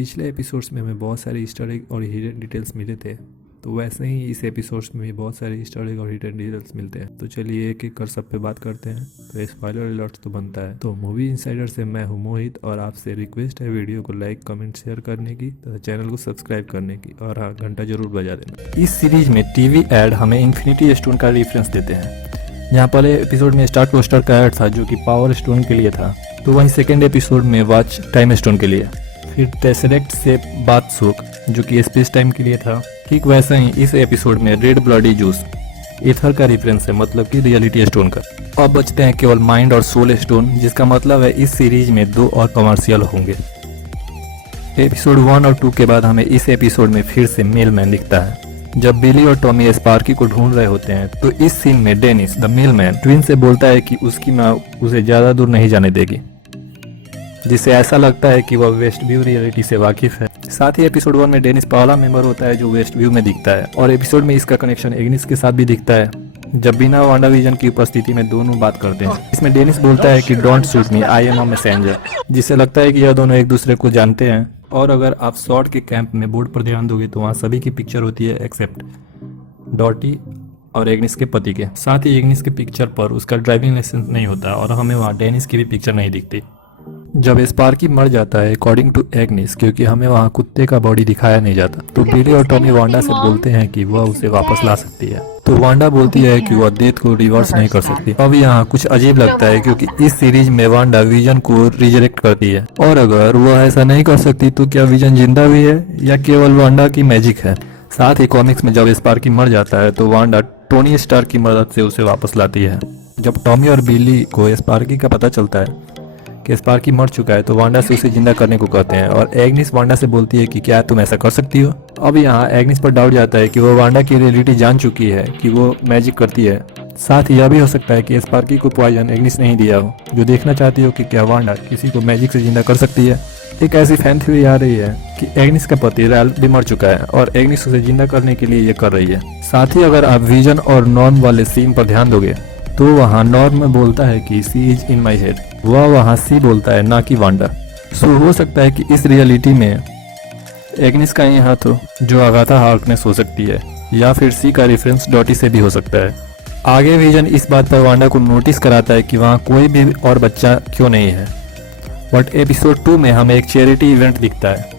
पिछले एपिसोड्स में हमें बहुत सारे ईस्टर एग और हिडन डिटेल्स मिले थे, तो वैसे ही इस एपिसोड्स में भी बहुत सारे ईस्टर एग और हिडन डिटेल्स मिलते हैं। तो चलिए एक एक कर सब पे बात करते हैं। तो स्पॉइलर अलर्ट तो बनता है। तो मूवी इनसाइडर से मैं हूँ मोहित और आपसे रिक्वेस्ट है वीडियो को लाइक कमेंट शेयर करने की तथा चैनल को सब्सक्राइब करने की, और हाँ, घंटा जरूर बजा देना। इस सीरीज में टीवी एड हमें इन्फिनिटी स्टोन का रेफरेंस देते हैं। जहाँ पहले एपिसोड में स्टार टोस्टर का एड था जो कि पावर स्टोन के लिए था, तो वहीं सेकेंड एपिसोड में वॉच टाइम स्टोन के लिए। फिर टेसरेक्ट से बात सूख जो कि स्पेस टाइम के लिए था। ठीक वैसे ही इस एपिसोड में रेड ब्लडी जूस एथर का रेफरेंस है, मतलब कि रियलिटी स्टोन का। अब बचते हैं केवल माइंड और सोल स्टोन, जिसका मतलब है इस सीरीज में 2 और कमर्शियल होंगे। एपिसोड 1 और 2 के बाद हमें इस एपिसोड में फिर से मेलमैन दिखता है। जब बिली और टॉमी स्पार्की को ढूंढ रहे होते हैं तो इस सीन में डेनिस द मेलमैन ट्विन से बोलता है कि उसकी माँ उसे ज्यादा दूर नहीं जाने देगी, जिससे ऐसा लगता है कि वह वेस्ट व्यू रियलिटी से वाकिफ है। साथ ही एपिसोड 1 में डेनिस पहला मेंबर होता है जो वेस्ट व्यू में दिखता है, और एपिसोड में इसका कनेक्शन एग्निस के साथ भी दिखता है जब बिना वांडा विजन की उपस्थिति में दोनों बात करते हैं। इसमें डेनिस बोलता है कि don't shoot me, I am a messenger, जिससे लगता है कि यह दोनों एक दूसरे को जानते हैं। और अगर आप शॉर्ट के कैंप में बोर्ड पर ध्यान दोगे तो वहाँ सभी की पिक्चर होती है एक्सेप्ट डॉटी और एग्निस के पति के। साथ ही एग्निस के पिक्चर पर उसका ड्राइविंग लाइसेंस नहीं होता और हमें वहाँ डेनिस की भी पिक्चर नहीं दिखती। जब स्पार्की मर जाता है अकॉर्डिंग टू एग्निस, क्योंकि हमें वहाँ कुत्ते का बॉडी दिखाया नहीं जाता, तो बिली और टॉमी वांडा से बोलते हैं कि वह उसे वापस ला सकती है। तो वांडा बोलती है कि वह डेथ को रिवर्स नहीं कर सकती। अब यहाँ कुछ अजीब लगता है क्योंकि इस सीरीज में वांडा विजन को रिजेक्ट करती है, और अगर वह ऐसा नहीं कर सकती तो क्या विजन जिंदा भी है या केवल वांडा की मैजिक है। साथ ही कॉमिक्स में जब स्पार्की मर जाता है तो वांडा टोनी स्टार की मदद से उसे वापस लाती है। जब टॉमी और बिली को स्पार्की का पता चलता है कि स्पार्की मर चुका है तो वांडा से उसे जिंदा करने को कहते हैं, और एग्निस वांडा से बोलती है कि क्या तुम ऐसा कर सकती हो। अब यहाँ एग्निस पर डाउट जाता है कि वो वांडा की रियलिटी जान चुकी है कि वो मैजिक करती है। साथ ही यह भी हो सकता है कि स्पार्की को पॉइजन एग्निस नहीं दिया हो, जो देखना चाहती हो कि क्या वांडा किसी को मैजिक से जिंदा कर सकती है। एक ऐसी फैन थ्योरी आ रही है कि एग्निस का पति रैल्फ भी मर चुका है और एग्निस उसे जिंदा करने के लिए ये कर रही है। साथ ही अगर आप विजन और नॉर्म वाले सीन पर ध्यान दोगे तो वहाँ नॉर्म में बोलता है कि सी इज इन माई हेड, वह वहाँ सी बोलता है ना कि वांडा। सो हो सकता है कि इस रियलिटी में एग्निस का ही हाथ हो जो अगाथा हार्कनेस हो सकती है, या फिर सी का रेफरेंस डॉटी से भी हो सकता है। आगे विजन इस बात पर वांडा को नोटिस कराता है कि वहाँ कोई भी और बच्चा क्यों नहीं है। बट एपिसोड 2 में हमें एक चैरिटी इवेंट दिखता है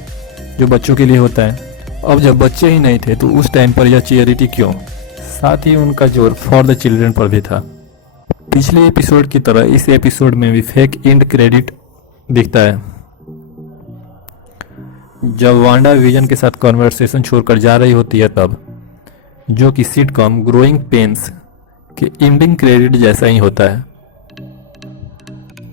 जो बच्चों के लिए होता है। अब जब बच्चे ही नहीं थे तो उस टाइम पर यह चैरिटी क्यों? साथ ही उनका जोर फॉर द चिल्ड्रन पर भी था। पिछले एपिसोड की तरह इस एपिसोड में भी फेक एंड क्रेडिट दिखता है। जब वांडा विजन के साथ कॉन्वर्सेशन छोड़कर जा रही होती है तब, जो कि सिटकॉम ग्रोइंग पेन्स के एंडिंग क्रेडिट जैसा ही होता है।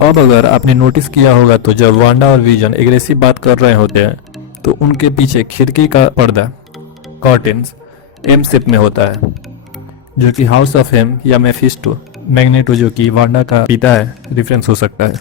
अब अगर आपने नोटिस किया होगा तो जब वांडा और विजन एग्रेसिव बात कर रहे होते हैं तो उनके पीछे खिड़की का पर्दा कर्टेन्स एम शेप में होता है, जो कि हाउस ऑफ एम या मेफिस्टो मैग्नेटो जो कि वांडा का पिता है रेफरेंस हो सकता है।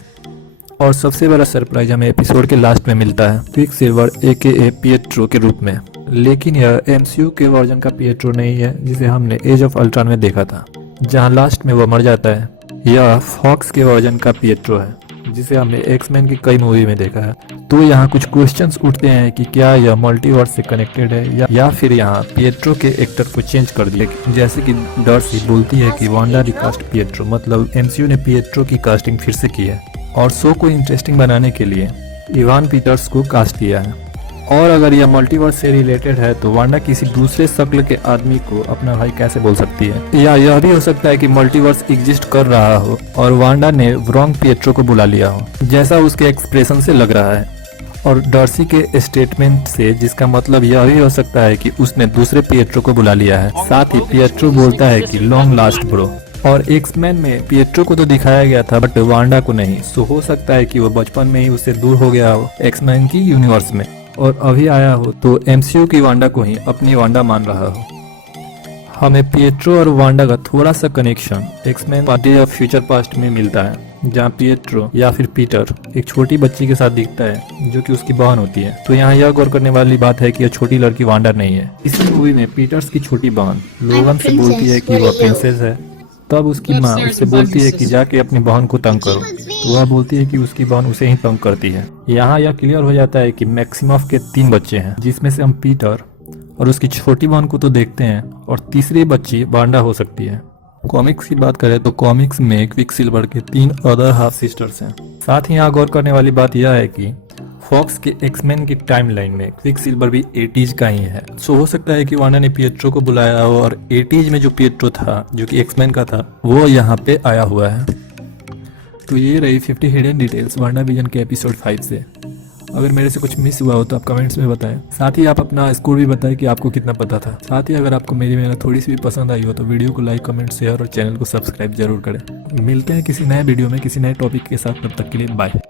और सबसे बड़ा सरप्राइज हमें एपिसोड के लास्ट में मिलता है क्विकसिल्वर एके पिएट्रो के रूप में, लेकिन यह एमसीयू के वर्जन का पिएट्रो नहीं है जिसे हमने एज ऑफ अल्ट्रॉन में देखा था, जहां लास्ट में वह मर जाता है। यह फॉक्स के वर्जन का पिएट्रो है जिसे हमने एक्समैन की कई मूवी में देखा है। तो यहाँ कुछ क्वेश्चंस उठते हैं कि क्या यह मल्टीवर्स से कनेक्टेड है या फिर यहाँ पिएट्रो के एक्टर को चेंज कर दिया, जैसे कि डर्सी बोलती है कि वांडा रिकास्ट पिएट्रो, मतलब एमसीयू ने पिएट्रो की कास्टिंग फिर से की है और शो को इंटरेस्टिंग बनाने के लिए इवान पीटर्स को कास्ट किया है। और अगर यह मल्टीवर्स से रिलेटेड है तो वांडा किसी दूसरे शक्ल के आदमी को अपना भाई कैसे बोल सकती है, या यह भी हो सकता है कि मल्टीवर्स एग्जिस्ट कर रहा हो और वांडा ने रॉन्ग पिएट्रो को बुला लिया हो, जैसा उसके एक्सप्रेशन से लग रहा है, और डर्सी के स्टेटमेंट से, जिसका मतलब यह भी हो सकता है कि उसने दूसरे पिएट्रो को बुला लिया है। साथ ही पिएट्रो बोलता है कि लॉन्ग लास्ट ब्रो, और एक्समैन में पिएट्रो को तो दिखाया गया था बट वांडा को नहीं। सो हो सकता है कि वो बचपन में ही उससे दूर हो गया हो एक्समैन की यूनिवर्स में और अभी आया हो तो एमसीयू की वांडा को ही अपनी वांडा मान रहा हो। हमें पिएट्रो और वांडा का थोड़ा सा connection X Men day of future past में मिलता है, जहाँ पिएट्रो या फिर पीटर एक छोटी बच्ची के साथ दिखता है जो कि उसकी बहन होती है। तो यहाँ यह गौर करने वाली बात है कि यह छोटी लड़की वांडा नहीं है। इसी मूवी में पीटर्स की छोटी बहन लोगन से बोलती है कि वह प्रिंसेस है, तब उसकी माँ उससे बोलती है कि जाके अपनी बहन को तंग करो, तो वह बोलती है कि उसकी बहन उसे ही तंग करती है। यहाँ यह क्लियर हो जाता है कि मैक्सिमफ के 3 बच्चे हैं, जिसमें से हम पीटर और उसकी छोटी बहन को तो देखते हैं, और तीसरी बच्ची वांडा हो सकती है। कॉमिक्स की बात करें तो कॉमिक्स में क्विकसिल्वर के 3 अदर हाफ सिस्टर्स हैं। साथ ही यहाँ गौर करने वाली बात यह है कि फॉक्स के एक्समैन की टाइमलाइन में क्विकसिल्वर भी 80s का ही है। सो हो सकता है कि वांडा ने पिएट्रो को बुलाया हो और 80s में जो पिएट्रो था, जो कि एक्समैन का था, वो यहाँ पे आया हुआ है। तो ये रही 50 हिडन डिटेल्स वांडा विजन के एपिसोड 5 से। अगर मेरे से कुछ मिस हुआ हो तो आप कमेंट्स में बताएं। साथ ही आप अपना स्कोर भी बताएं कि आपको कितना पता था। साथ ही अगर आपको मेरी मेहनत थोड़ी सी भी पसंद आई हो तो वीडियो को लाइक, कमेंट, शेयर और चैनल को सब्सक्राइब जरूर करें। मिलते हैं किसी नए वीडियो में किसी नए टॉपिक के साथ। तब तक के लिए बाय।